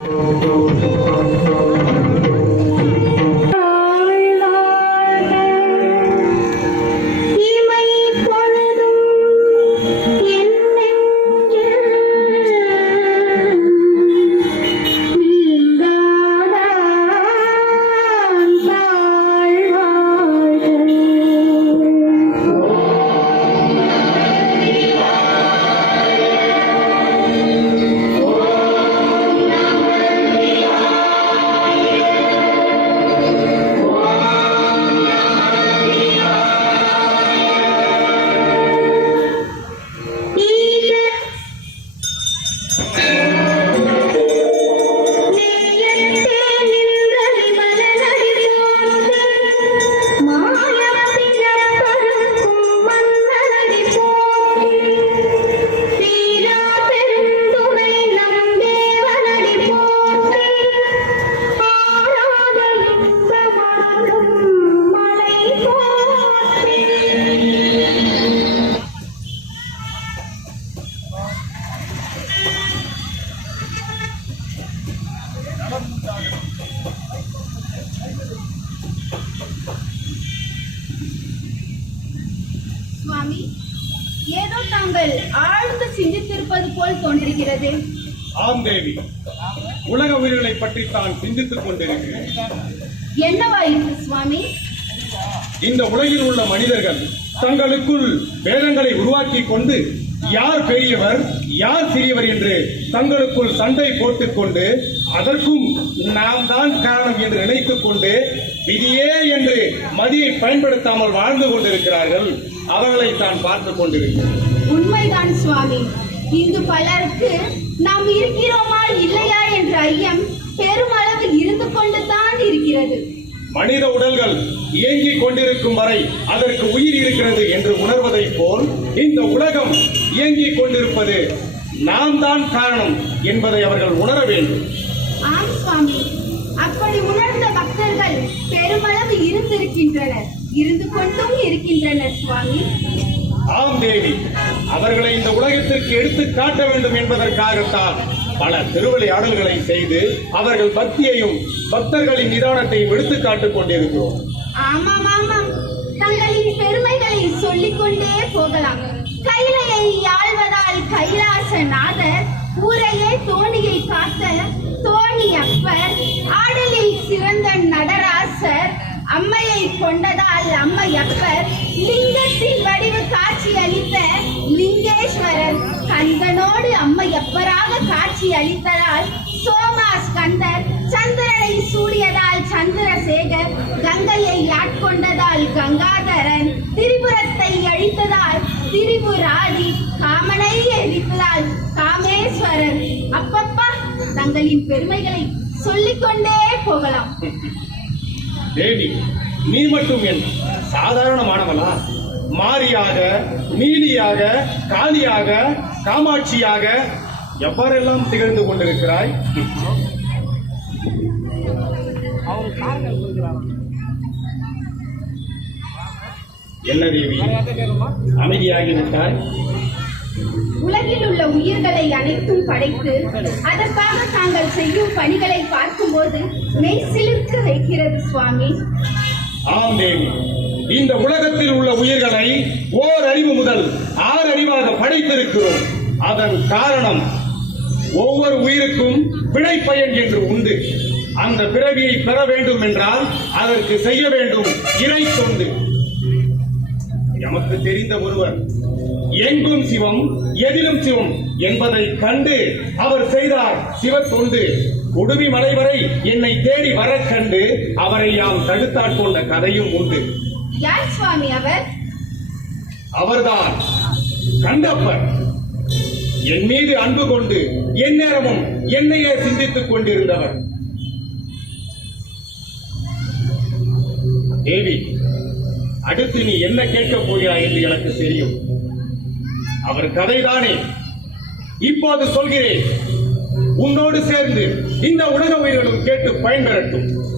Oh, சுவாமி ஏதோ தாங்கள் ஆழ்ந்து சிந்தித்திருப்பது போல் தோன்றுகிறது. ஆம் தேவி. உலக உயிர்களை பற்றி தான் சிந்தித்துக் கொண்டிருக்கிறேன். என்னவாயிற்று சுவாமி? இந்த உலகில் உள்ள மனிதர்கள் தங்களுக்குள் வேதங்களை உருவாக்கி கொண்டு யார் பெரியவர் யார் சிறியவர் என்று தங்களுக்குள் சண்டை போட்டுக் கொண்டு அதற்கும் நாம் தான் காரணம் என்று நினைத்துக் கொண்டு விதியே என்று மதியை பயன்படுத்தாமல் வாழ்ந்து கொண்டிருக்கிறார்கள் அவர்களை தான் பார்த்துக் கொண்டிருக்கிறேன் உண்மைதான் சுவாமி. இங்கு பலருக்கு நாம் இருக்கிறோமா இல்லையா என்ற ஐயம் பெருமளவு இருந்து கொண்டுதான் இருக்கிறது. மனித உடல்கள் இயங்கிக் கொண்டிருக்கும் வரை அதற்கு உயிர் இருக்கிறது என்று உணர்வதைப் போல் இந்த உலகம் இயங்கிக் கொண்டிருப்பது நாம் தான் காரணம் என்பதை அவர்கள் உணர வேண்டும். ஆம் சுவாமி அப்படி உணர்ந்த பக்தர்கள் பெருமளவு இருந்திருக்கின்றனர். இருந்து கொண்டும் இருக்கின்றனர் சுவாமி. ஆம் தேவி அவர்களை இந்த உலகத்திற்கு எடுத்து காட்ட வேண்டும் என்பதற்காகத்தான் பல திருவிளையாடல்களை செய்து அவர்கள் பக்தியையும் பக்தர்களின் நிதானத்தையும் எடுத்து காட்டிக் கொண்டிருக்கிறோம். ஆமாம் ஆமாம். தங்களின் பெருமைகளை சொல்லிக் கொண்டே போகலாம். கைலையை ஆள்வதால் கைலாசநாதர் ஊரையே தோணியை காத்த அம்மையை கொண்டதால் அம்மையப்பர் லிங்கத்தின் வடிவு காட்சி அளித்த லிங்கேஸ்வரர் கந்தனோடு அம்மையப்பராக காட்சி அளித்ததால் சோமா ஸ்கந்தர் சந்திரனை சூடியதால் சந்திரசேகர் கங்கையை ஆட்கொண்டதால் கங்காதரன் திரிபுரத்தை அழித்ததால் திரிபுராதி காமனை எரித்ததால் காமேஸ்வரர். அப்பப்பா தங்களின் பெருமைகளை சொல்லிக்கொண்டே போகலாம். தேவி நீ மட்டும் என் சாதாரணமானவளா மாரியாக நீலியாக காளியாக காமாட்சியாக எவ்வாறெல்லாம் திகழ்ந்து கொண்டிருக்கிறாய்? என்ன தேவி? அமைதியாகிவிட்டாய். உலகில் உள்ள உயிர்களை அனைத்தும் படைத்து அதற்காக தாங்கள் செய்யும் பணிகளை பார்க்கும்போது மெய் சிலிர்க்க வைக்கிறது சுவாமி. ஆம் தேவி இந்த உலகத்தில் உள்ள உயிர்களை ஓர் அறிவு முதல் ஆறு அறிவாக படைத்திருக்கிறோம். அதன் காரணம் ஒவ்வொரு உயிருக்கும் வினைப்பயன் என்று உண்டு. அந்த பிறவியை பெற வேண்டும் என்றால் அதற்கு செய்ய வேண்டும் இறை தொண்டு எமக்கு தெரிந்த ஒருவர் எங்கும் சிவம் எதிலும் சிவம் என்பதை கண்டு அவர் செய்தார். சிவத்தொண்டு குடுமி மலை வரை என்னை தேடி வரக் கண்டு அவரை யாம் தடுத்தாட்கொண்ட கதையும் உண்டு. யார் சுவாமி அவர்? அவர்தான் கண்டப்பர். என் மீது அன்பு கொண்டு எந்நேரமும் என்னையே சிந்தித்துக் கொண்டிருந்தவர். தேவி அடுத்து நீ என்ன கேட்கப் போகிறாய் என்று எனக்கு தெரியும். அவர் கதைதானே. இப்போது சொல்கிறேன். உன்னோடு சேர்ந்து இந்த உலக உயிர்களும் கேட்டு பயன்பெறட்டும்